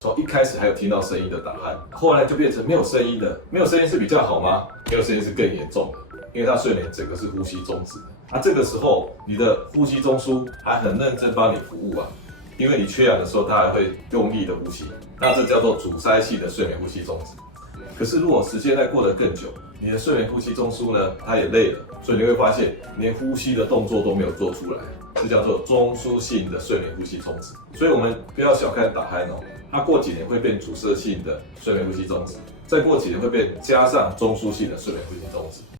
从一开始还有听到声音的打鼾，后来就变成没有声音的。没有声音是比较好吗？没有声音是更严重的，因为他睡眠整个是呼吸中止的。这个时候你的呼吸中枢还很认真帮你服务啊，因为你缺氧的时候，它还会用力的呼吸，那这叫做阻塞性的睡眠呼吸中止。可是如果时间再过得更久，你的睡眠呼吸中枢呢，它也累了，所以你会发现连呼吸的动作都没有做出来，这叫做中枢性的睡眠呼吸中止。所以我们不要小看打鼾哦，它过几年会变阻塞性的睡眠呼吸中止，再过几年会变加上中枢性的睡眠呼吸中止。